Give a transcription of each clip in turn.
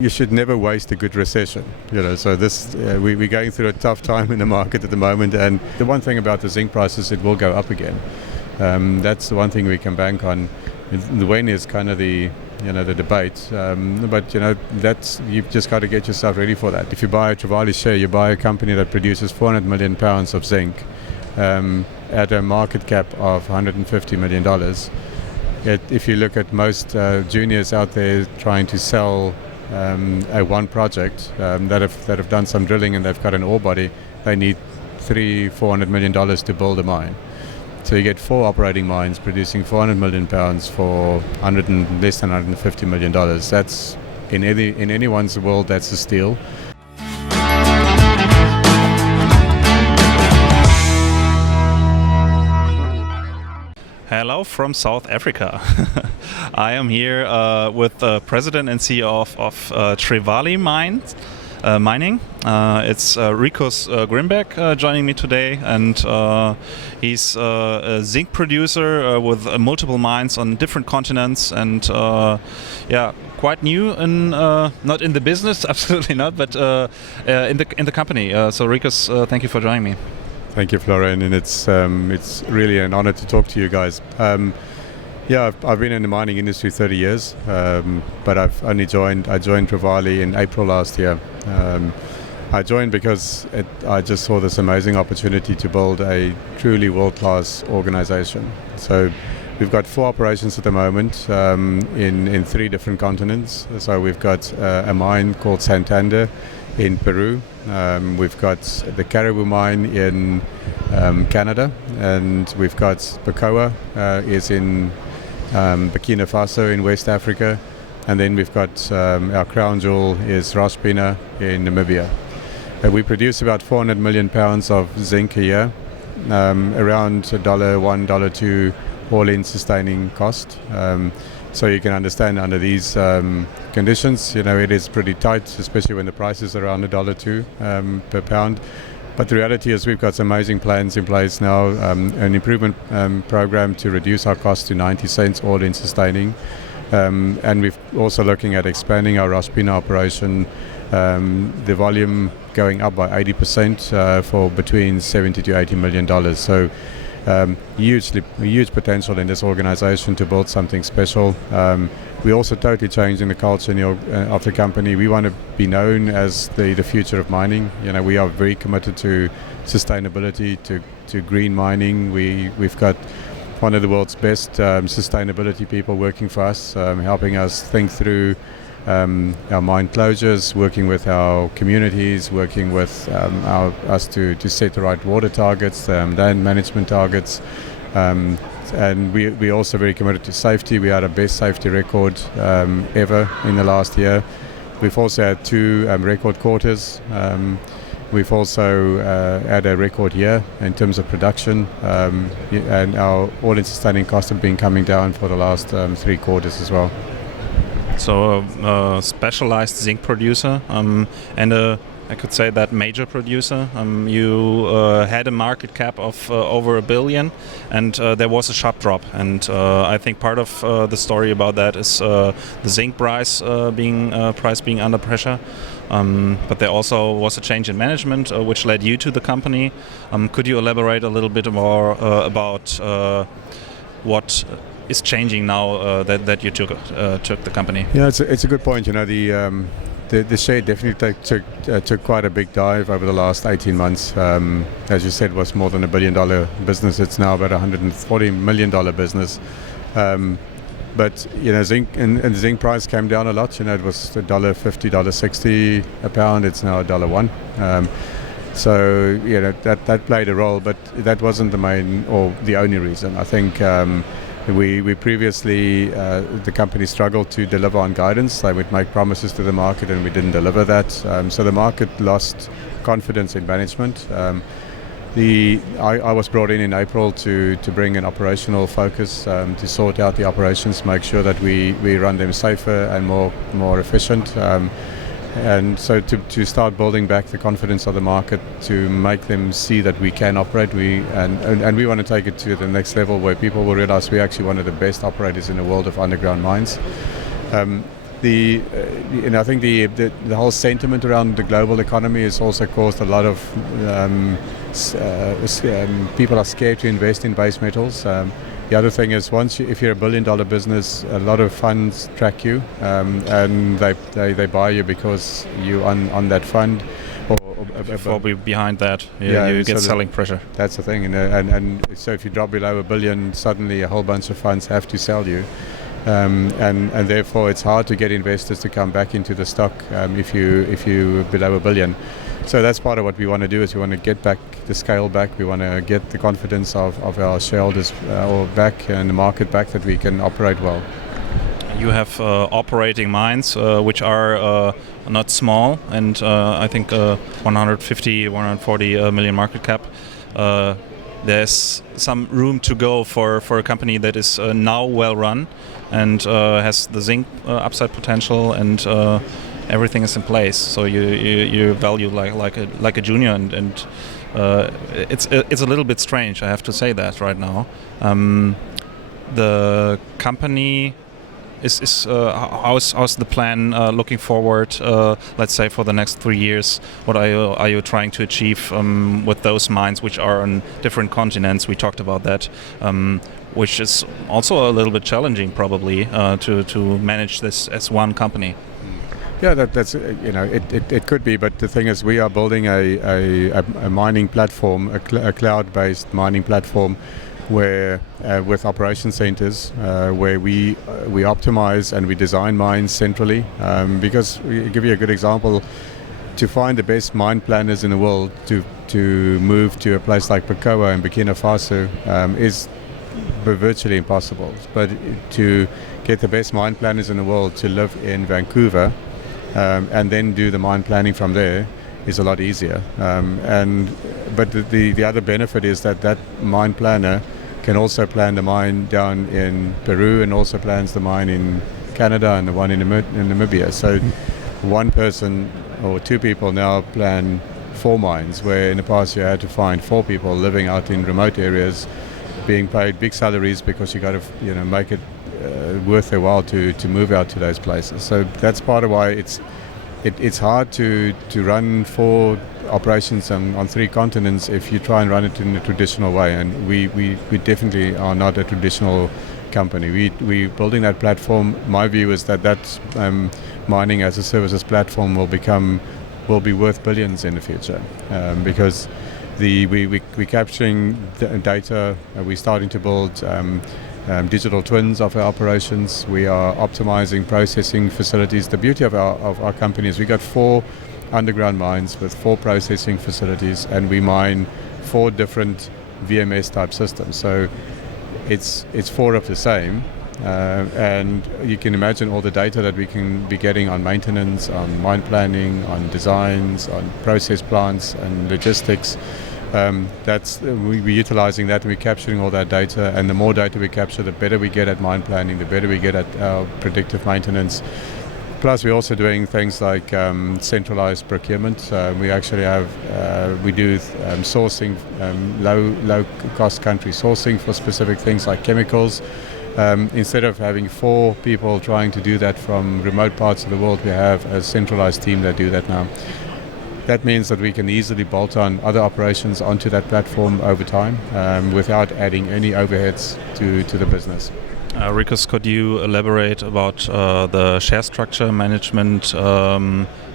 You should never waste a good recession, so this we're going through a tough time in the market at the moment, and the one thing about the zinc price is it will go up again. That's the one thing we can bank on. The when is kind of the debate, but that's, you've just got to get yourself ready for that. If you buy a Trevali share, you buy a company that produces 400 million pounds of zinc at a market cap of $150 million. If you look at most juniors out there trying to sell a one project that have done some drilling and they've got an ore body, they need $400 million to build a mine. So you get 4 operating mines producing 400 million pounds for less than $150 million. That's in anyone's world, that's a steal. Hello from South Africa. I am here with the President and CEO of Trevali Mining. It's Ricus Grimbeek joining me today, and he's a zinc producer with multiple mines on different continents, and quite new in not in the business, absolutely not, but in the company. So Ricus, thank you for joining me. Thank you, Florian, and it's really an honor to talk to you guys. I've been in the mining industry 30 years, but I joined Trevali in April last year. I joined because I just saw this amazing opportunity to build a truly world-class organization. So we've got 4 operations at the moment in 3 different continents. So we've got a mine called Santander in Peru. We've got the Caribou mine in Canada, and we've got Bacoa is in Burkina Faso in West Africa, and then we've got our crown jewel is Roshpina in Namibia. We produce about 400 million pounds of zinc a year, around $1, $2 all-in sustaining cost. So you can understand under these conditions, it is pretty tight, especially when the price is around $1.02 per pound. But the reality is we've got some amazing plans in place now, an improvement program to reduce our cost to 90 cents all in sustaining. And we're also looking at expanding our Roshpina operation, the volume going up by 80% for between $70 to $80 million. So huge potential in this organization to build something special. We're also totally changing the culture of the company. We want to be known as the future of mining. We are very committed to sustainability, to green mining. We've got one of the world's best sustainability people working for us, helping us think through our mine closures, working with our communities, working with us to set the right water targets, land management targets, and we're also very committed to safety. We had our best safety record ever in the last year. We've also had 2 record quarters. We've also had a record year in terms of production, and our all-in sustaining costs have been coming down for the last 3 quarters as well. So a specialized zinc producer, and I could say that major producer. You had a market cap of over $1 billion, and there was a sharp drop. And I think part of the story about that is the zinc price being under pressure. But there also was a change in management, which led you to the company. Could you elaborate a little bit more about what is changing now that you took the company? Yeah, it's a good point. The share definitely took quite a big dive over the last 18 months. As you said, it was more than $1 billion business. It's now about $140 million business. But zinc and the zinc price came down a lot. It was $1.50, $1.60 a pound. It's now $1.01. So that played a role, but that wasn't the main or the only reason. I think we previously the company struggled to deliver on guidance. They would make promises to the market, and we didn't deliver that. So the market lost confidence in management. I was brought in April to bring an operational focus, to sort out the operations, make sure that we run them safer and more efficient. And so to start building back the confidence of the market, to make them see that we can operate, and we want to take it to the next level where people will realize we're actually one of the best operators in the world of underground mines. I think the whole sentiment around the global economy has also caused a lot of people are scared to invest in base metals. The other thing is, if you're $1 billion business, a lot of funds track you, and they buy you because you on that fund. Or behind that, you get selling pressure. That's the thing, and so if you drop below $1 billion, suddenly a whole bunch of funds have to sell you, and therefore it's hard to get investors to come back into the stock if you below $1 billion. So that's part of what we want to do, is we want to get back the scale back. We want to get the confidence of our shareholders or back and the market back, that we can operate well. You have operating mines which are not small, and I think 150, 140 million market cap. There's some room to go for a company that is now well run and has the zinc upside potential, and everything is in place. So you value like a junior, and it's a little bit strange, I have to say that right now. The company how's the plan looking forward? Let's say for the next 3 years, what are you trying to achieve with those mines which are on different continents? We talked about that, which is also a little bit challenging, probably, to manage this as one company. Yeah, that's it could be, but the thing is, we are building a mining platform, a cloud-based mining platform, where with operation centers, where we optimize and we design mines centrally. Because we give you a good example, to find the best mine planners in the world to move to a place like Bacoa in Burkina Faso is virtually impossible. But to get the best mine planners in the world to live in Vancouver and then do the mine planning from there is a lot easier. But the other benefit is that mine planner can also plan the mine down in Peru, and also plans the mine in Canada and the one in Namibia. So one person or two people now plan 4 mines, where in the past you had to find 4 people living out in remote areas, being paid big salaries, because you got to make it worth their while to move out to those places. So that's part of why it's hard to run 4 operations on 3 continents if you try and run it in a traditional way. And we definitely are not a traditional company. We're building that platform. My view is that mining as a services platform will be worth billions in the future, because we're capturing data. We're starting to build digital twins of our operations. We are optimizing processing facilities. The beauty of our company is we got 4 underground mines with 4 processing facilities, and we mine 4 different VMS type systems. So it's 4 of the same, and you can imagine all the data that we can be getting on maintenance, on mine planning, on designs, on process plants and logistics. We're utilizing that, and we're capturing all that data, and the more data we capture, the better we get at mine planning, the better we get at our predictive maintenance. Plus, we're also doing things like centralized procurement. We actually we do sourcing, low cost country sourcing for specific things like chemicals. Instead of having 4 people trying to do that from remote parts of the world, we have a centralized team that do that now. That means that we can easily bolt on other operations onto that platform over time without adding any overheads to the business. Ricus, could you elaborate about the share structure, management,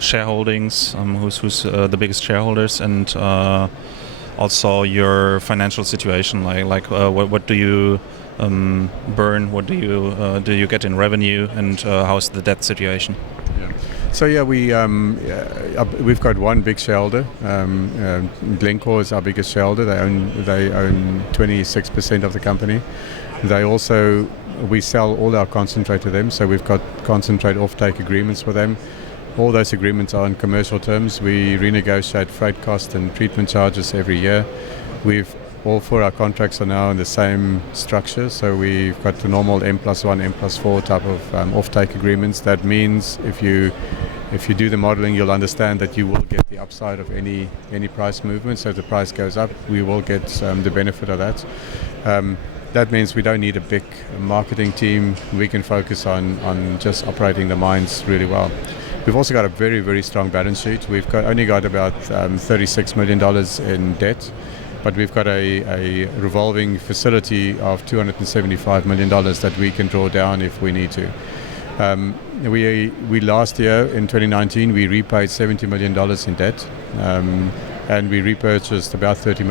shareholdings, who's the biggest shareholders, and also your financial situation? What do you burn? What do you get in revenue, and how's the debt situation? Yeah. So we've got one big shareholder. Glencore is our biggest shareholder. They own 26% of the company. We sell all our concentrate to them, so we've got concentrate offtake agreements with them. All those agreements are on commercial terms. We renegotiate freight costs and treatment charges every year. All 4 our contracts are now in the same structure, so we've got the normal M+1, M+4 type of offtake agreements. That means if you do the modeling, you'll understand that you will get the upside of any price movement. So if the price goes up, we will get the benefit of that. that means we don't need a big marketing team. We can focus on just operating the mines really well. We've also got a very, very strong balance sheet. We've only got about $36 million in debt, but we've got a revolving facility of $275 million that we can draw down if we need to. We last year in 2019 we repaid $70 million in debt, and we repurchased about $30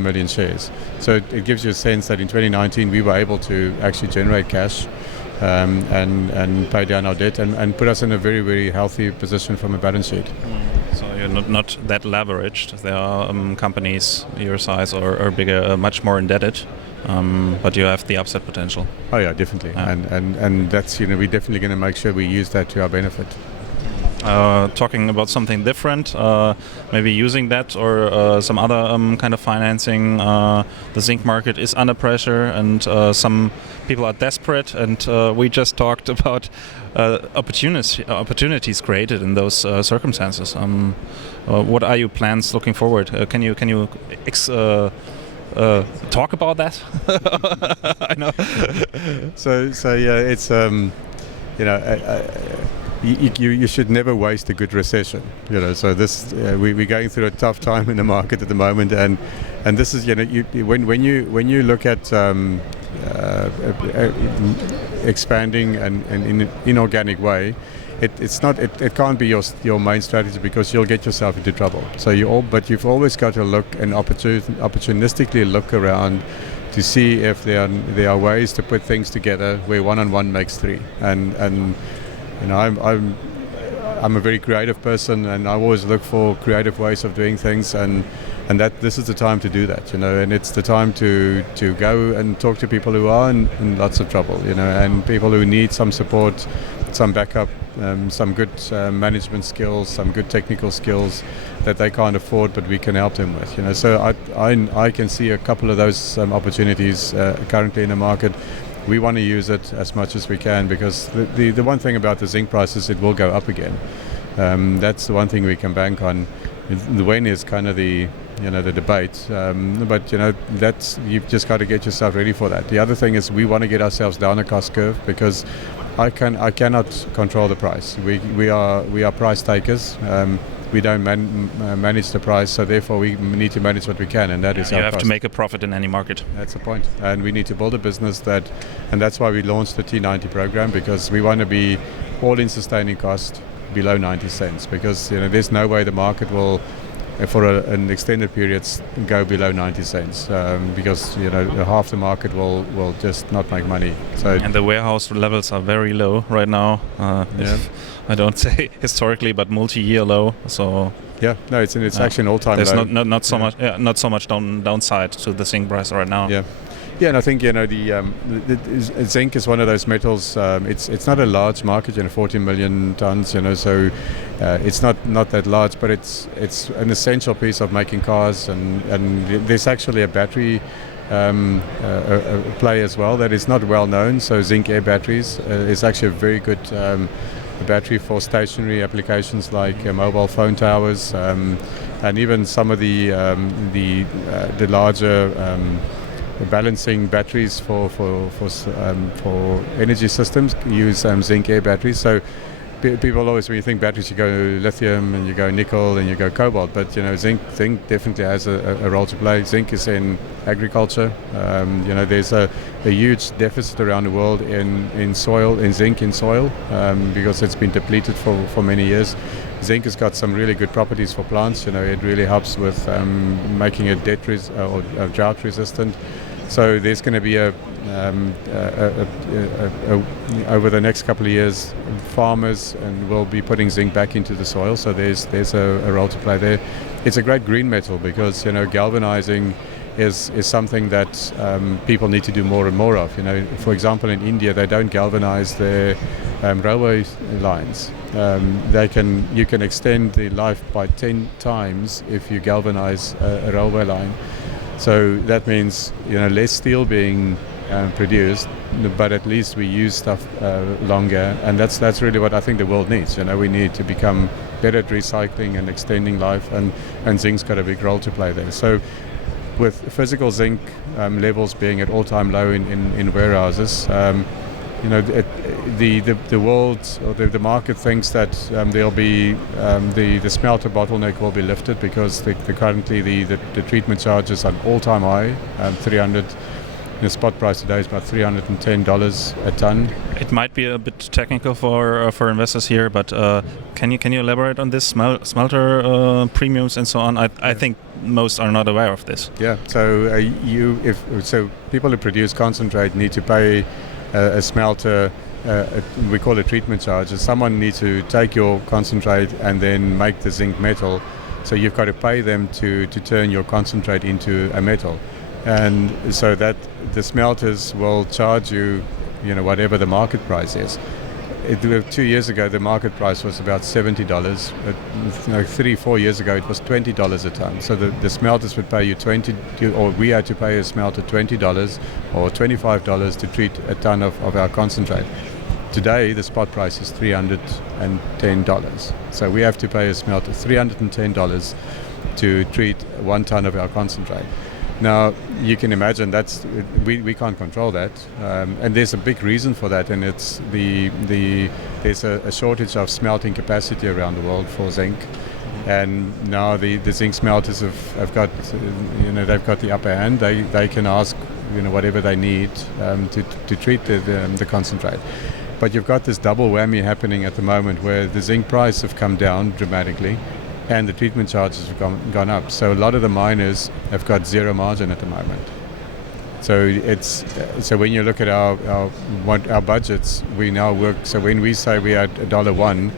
million shares. So it gives you a sense that in 2019 we were able to actually generate cash and pay down our debt and put us in a very, very healthy position from a balance sheet. So you're not that leveraged. There are companies your size or bigger, much more indebted, but you have the upside potential. Oh yeah, definitely. Yeah. And that's, we're definitely going to make sure we use that to our benefit. Talking about something different, maybe using that or some other kind of financing. The zinc market is under pressure and some people are desperate, and we just talked about opportunities created in those circumstances. What are your plans looking forward? Can you talk about that? I know. So yeah, it's You should never waste a good recession, So this we're going through a tough time in the market at the moment, and this is when you look at expanding and in an inorganic way, it can't be your main strategy because you'll get yourself into trouble. So but you've always got to look and opportunistically look around to see if there are ways to put things together where 1 and 1 makes 3, and I'm a very creative person, and I always look for creative ways of doing things, and that this is the time to do that, and it's the time to go and talk to people who are in lots of trouble, and people who need some support, some backup, some good management skills, some good technical skills that they can't afford, but we can help them with, So I can see a couple of those opportunities currently in the market. We want to use it as much as we can because the one thing about the zinc price is it will go up again. That's the one thing we can bank on. The when is kind of the debate, but that's, you've just got to get yourself ready for that. The other thing is we want to get ourselves down a cost curve because I cannot control the price. We are price takers. We don't manage the price, so therefore we need to manage what we can, and that is our cost. You have to make a profit in any market. That's the point, and we need to build a business and that's why we launched the T90 program, because we want to be all-in sustaining cost below 90 cents, because there's no way the market will, for an extended period, go below 90 cents, because half the market will just not make money. And the warehouse levels are very low right now. I don't say historically, but multi-year low. So yeah, no, it's actually an all-time low. There's not so much downside to the zinc price right now. Yeah, and I think the zinc is one of those metals. It's not a large market, 14 million tons, so it's not that large, but it's an essential piece of making cars, and there's actually a battery play as well that is not well known. So zinc air batteries is actually a very good battery for stationary applications like mobile phone towers, and even some of the larger balancing batteries for energy systems use zinc air batteries. So people always, when you think batteries, you go lithium and you go nickel and you go cobalt, but zinc definitely has a role to play. Zinc is in agriculture. There's a huge deficit around the world in zinc in soil, because it's been depleted for many years. Zinc has got some really good properties for plants. It really helps with making it drought resistant. So there's going to be over the next couple of years, farmers will be putting zinc back into the soil. So there's a role to play there. It's a great green metal because galvanizing is something that people need to do more and more of. For example, in India, they don't galvanize their railway lines. You can extend the life by 10 times if you galvanize a railway line. So that means less steel being produced, but at least we use stuff longer, and that's really what I think the world needs. We need to become better at recycling and extending life, and zinc's got a big role to play there. So with physical zinc levels being at all-time low in warehouses, the world or the market thinks that there'll be the smelter bottleneck will be lifted because currently the treatment charges are an all-time high, 300. The spot price today is about $310 a ton. It might be a bit technical for investors here, but can you elaborate on this smelter premiums and so on? I think most are not aware of this. Yeah. So people who produce concentrate need to pay a smelter. We call it treatment charges. Someone needs to take your concentrate and then make the zinc metal. So you've got to pay them to turn your concentrate into a metal. And so that the smelters will charge you, whatever the market price is. 2 years ago, the market price was about $70. 3-4 years ago, it was $20 a ton. So the smelters would pay you or we had to pay a smelter $20 or $25 to treat a ton of our concentrate. Today, the spot price is $310. So we have to pay a smelter $310 to treat 1 ton of our concentrate. Now, you can imagine we can't control that, and there's a big reason for that, and it's there's a shortage of smelting capacity around the world for zinc, and now the zinc smelters have got they've got the upper hand. They can ask whatever they need to treat the concentrate. But you've got this double whammy happening at the moment where the zinc price have come down dramatically, and the treatment charges have gone up. So a lot of the miners have got zero margin at the moment. So when you look at our budgets, we now work. So when we say we are $1,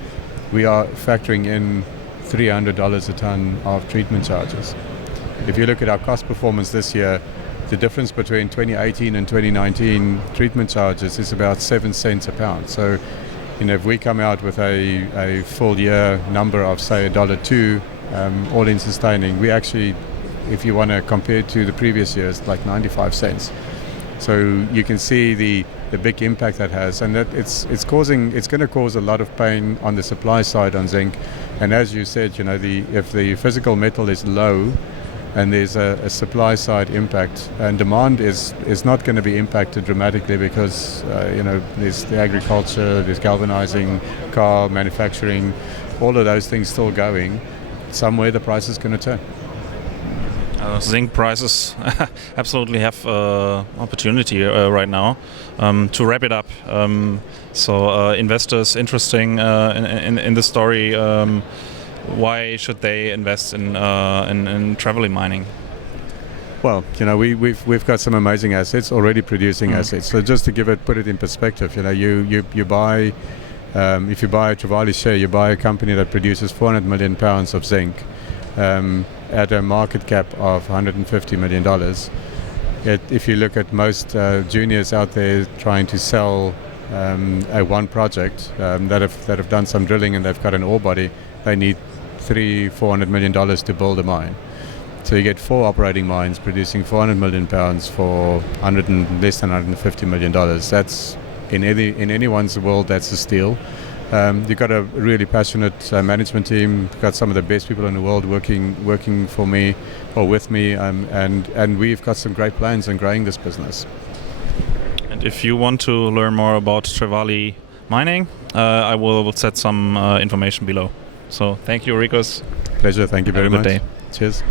we are factoring in $300 a ton of treatment charges. If you look at our cost performance this year, the difference between 2018 and 2019 treatment charges is about 7 cents a pound. So if we come out with a full year number of, say, $1.02 all-in sustaining, we actually, if you want to compare to the previous years, like 95 cents. So you can see the big impact that has, and that it's going to cause a lot of pain on the supply side on zinc. And as you said, if the physical metal is low, and there's a supply side impact, and demand is not going to be impacted dramatically because there's the agriculture, there's galvanizing, car manufacturing, all of those things still going. Somewhere the price is going to turn. Zinc prices absolutely have opportunity right now. To wrap it up, so investors interesting in the story. Why should they invest in Trevali Mining? Well, we've got some amazing assets already producing assets. So just to put it in perspective, you buy if you buy a Trevali share, you buy a company that produces 400 million pounds of zinc at a market cap of $150 million. If you look at most juniors out there trying to sell one project that have done some drilling and they've got an ore body, they need $400 million to build a mine. So you get 4 operating mines producing 400 million pounds for less than $150 million. That's in anyone's world, that's a steal. You've got a really passionate management team. You've got some of the best people in the world working for me or with me, and we've got some great plans on growing this business. And if you want to learn more about Trevali Mining, I will set some information below. So thank you, Ricus. Pleasure. Thank you very much. Have a good day. Cheers.